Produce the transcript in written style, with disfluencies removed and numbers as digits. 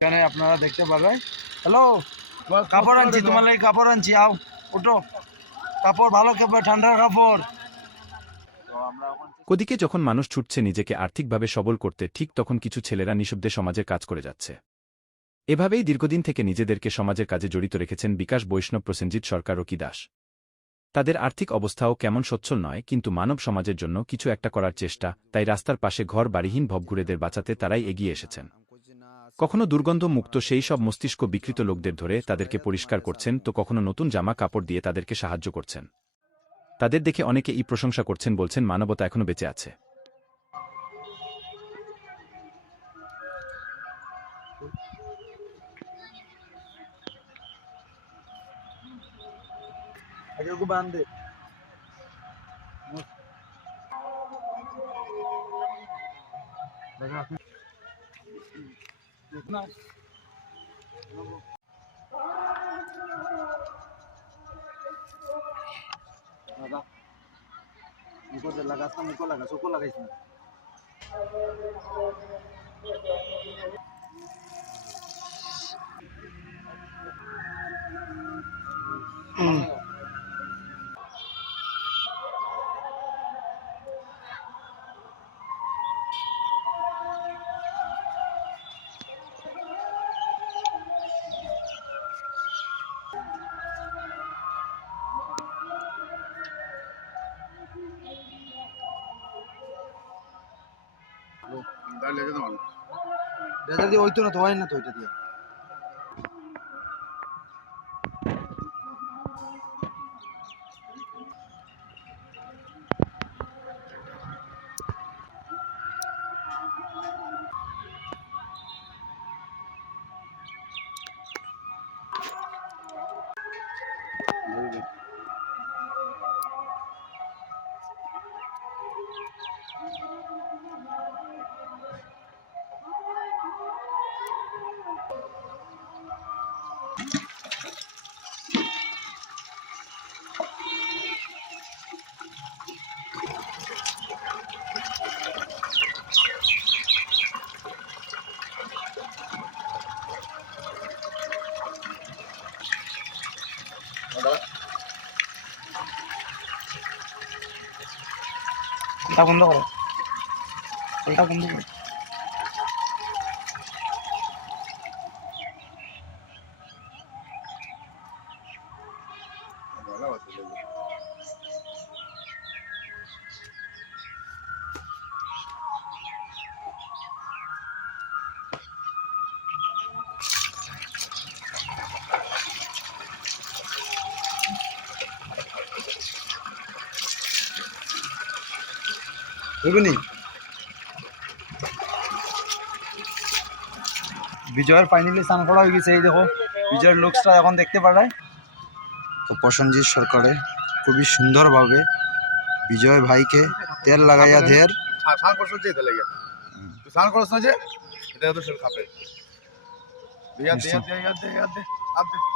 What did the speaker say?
এখানে আপনারা দেখতে পাবেন। হ্যালো, কাপড় আনছি, তোমার লাগি কাপড় আনছি, আও উঠো। কাপড় ভালো, কাপড় ঠান্ডা কাপড়। ওদিকে যখন মানুষ ছুটছে নিজেকে আর্থিকভাবে সবল করতে, ঠিক তখন কিছু ছেলেরা নিঃশব্দে সমাজের কাজ করে যাচ্ছে। এভাবেই দীর্ঘদিন থেকে নিজেদেরকে সমাজের কাজে জড়িত রেখেছেন বিকাশ বৈষ্ণব, প্রসেনজিৎ সরকার ও কি দাস। তাদের আর্থিক অবস্থাও কেমন সচ্ছল নয়, কিন্তু মানব সমাজের জন্য কিছু একটা করার চেষ্টা, তাই রাস্তার পাশে ঘর বাড়িহীন ভবঘুরেদের বাঁচাতে তারাই এগিয়ে এসেছেন। কখনো দুর্গন্ধ মুক্ত সেই সব মস্তিষ্ক বিকৃত লোকদের ধরে তাদেরকে পরিষ্কার করছেন, তো কখনো নতুন জামা কাপড় দিয়ে তাদেরকে সাহায্য করছেন। তাদের দেখে অনেকে এই প্রশংসা করছেন, বলছেন মানবতা এখনো বেঁচে আছে। আগে ওকে বাঁধ দে। দেখা না দাদা, মুখে লাগাস না, মুখে লাগাস, ওকে লাগাইস না। রেজা দিয়ে ওই তো না, তো হয় না তো ওইটা দিয়ে। এটা বন্ধ করো, এটা বন্ধ করো। বুঝবি বিজয়ের ফাইনালি স্নান করা হয়ে গেছে। এই দেখো বিজয়ের লুকসটা এখন দেখতে পারায়। তো প্রসেনজিৎ সরকারে খুবই সুন্দরভাবে বিজয় ভাইকে তেল লাগাইয়া ঢের স্নান করছ যে তেলে গিয়া তুই স্নান করছ না যে এটা তো শরীর খাপে দিয়া দিয়া দিয়া দিয়া দিয়া